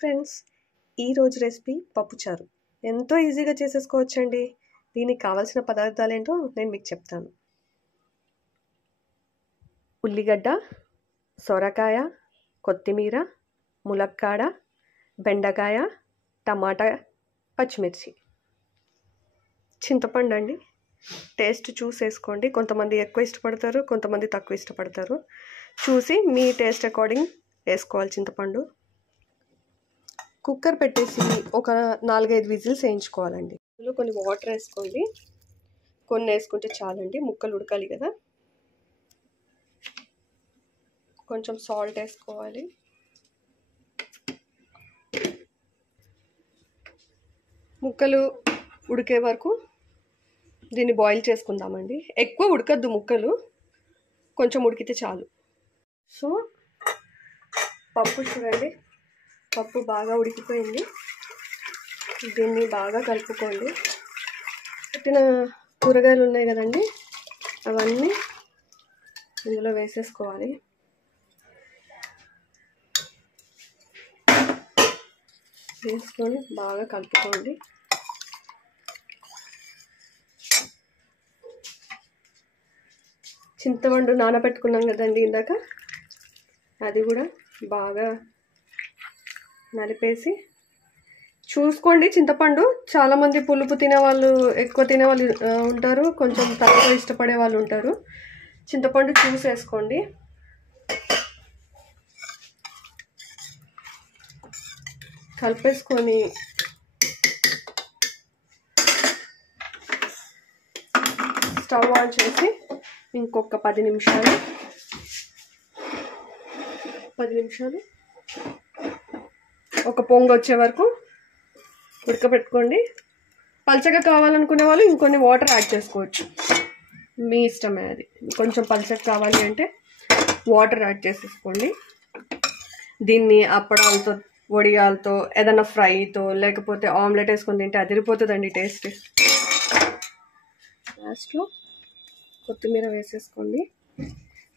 Friends, ఈరోజు recipe పప్పుచారు ఎంతో ఈజీగా చేసేసుకోవచ్చండి. దీనికి కావాల్సిన పదార్థాలు ఏంటో నేను మీకు చెప్తాను. ఉల్లిగడ్డ, సొరకాయ, కొత్తిమీర, ములక్కాడ, బెండకాయ, టమాటా, పచ్చిమిర్చి, చింతపండు అండి. టేస్ట్ చూసేసుకోండి. కొంతమంది ఎక్కువ ఇష్టపడతారు, కొంతమంది తక్కువ ఇష్టపడతారు. చూసి మీ టేస్ట్ అకార్డింగ్ వేసుకోవాలి చింతపండు. కుక్కర్ పెట్టేసి ఒక 4-5 విజిల్స్ వేయించుకోవాలండి. ఇందులో కొన్ని వాటర్ వేసుకోండి. కొన్ని వేసుకుంటే చాలండి, ముక్కలు ఉడకాలి కదా. కొంచెం సాల్ట్ వేసుకోవాలి. ముక్కలు ఉడికే వరకు దీన్ని బాయిల్ చేసుకుందామండి. ఎక్కువ ఉడకద్దు ముక్కలు, కొంచెం ఉడికితే చాలు. సో పప్పు చూడండి, పప్పు బాగా ఉడికిపోయింది. దీన్ని బాగా కలుపుకోండి. పెట్టిన కూరగాయలు ఉన్నాయి కదండి, అవన్నీ ఇందులో వేసేసుకోవాలి. వేసుకొని బాగా కలుపుకోండి. చింతపండు నానబెట్టుకున్నాం కదండి ఇందాక, అది కూడా బాగా నలిపేసి చూసుకోండి. చింతపండు చాలామంది పులుపు తినేవాళ్ళు, ఎక్కువ తినేవాళ్ళు ఉంటారు, కొంచెం తక్కువ ఇష్టపడే వాళ్ళు ఉంటారు. చింతపండు చూసేసుకోండి. కలిపేసుకొని స్టవ్ ఆన్ చేసి ఇంకొక 10 నిమిషాలు ఒక పొంగు వచ్చే వరకు ఉడకబెట్టుకోండి. పల్చగా కావాలనుకునే వాళ్ళు ఇంకొన్ని వాటర్ యాడ్ చేసుకోవచ్చు, మీ ఇష్టమే. అది కొంచెం పల్చగా కావాలి అంటే వాటర్ యాడ్ చేసేసుకోండి. దీన్ని అప్పడాలతో, వడియాలతో, ఏదైనా ఫ్రైతో, లేకపోతే ఆమ్లెట్ వేసుకొని తింటే అదిరిపోతుందండి టేస్ట్. లాస్ట్లో కొత్తిమీర వేసేసుకోండి.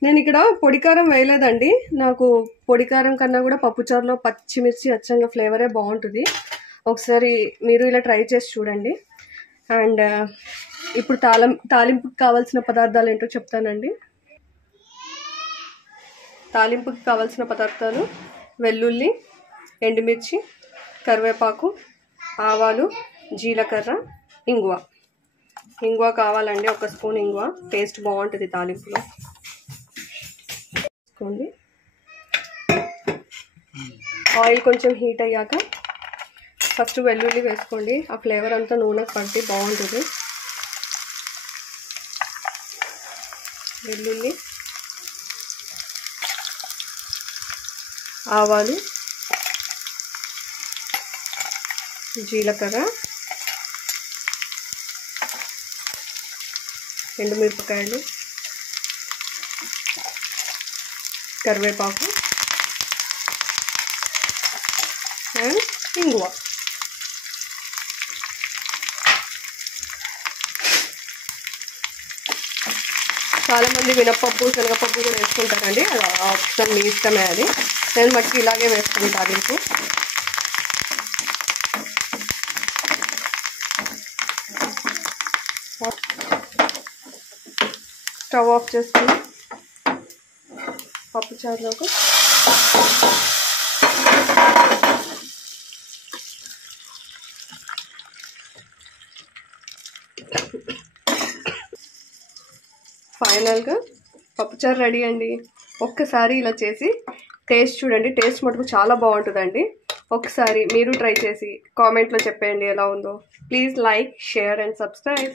నేను ఇక్కడ పొడికారం వేయలేదండి. నాకు పొడికారం కన్నా కూడా పప్పుచారులో పచ్చిమిర్చి అచ్చంగా ఫ్లేవరే బాగుంటుంది. ఒకసారి మీరు ఇలా ట్రై చేసి చూడండి. అండ్ ఇప్పుడు తాలింపుకి కావాల్సిన పదార్థాలు ఏంటో చెప్తానండి. తాలింపుకి కావాల్సిన పదార్థాలు: వెల్లుల్లి, ఎండుమిర్చి, కరివేపాకు, ఆవాలు, జీలకర్ర, ఇంగువ కావాలండి. 1 స్పూన్ ఇంగువ, టేస్ట్ బాగుంటుంది తాలింపులో. వేసుకోండి. ఆయిల్ కొంచెం హీట్ అయ్యాక ఫస్ట్ వెల్లుల్లి వేసుకోండి. ఆ ఫ్లేవర్ అంతా నూనెకి పట్టి బాగుంటుంది. వెల్లుల్లి, ఆవాలు, జీలకర్ర, ఎండుమిరపకాయలు, కరివేపాకు అండ్ ఇంగువ. చాలామంది మినప్పప్పు, శనగపప్పు కూడా వేసుకుంటారండి. అది ఆప్షన్, మీ ఇష్టమే. అది నేను మట్టుకు ఇలాగే వేసుకుంటాను. ఇంకో స్టవ్ ఆఫ్ చేసుకుని పప్పుచారులోకి ఫైనల్గా పప్పుచారు రెడీ అండి. ఒక్కసారి ఇలా చేసి టేస్ట్ చూడండి. టేస్ట్ మటుకు చాలా బాగుంటుందండి. ఒకసారి మీరు ట్రై చేసి కామెంట్లో చెప్పండి ఎలా ఉందో. Please like, share and subscribe.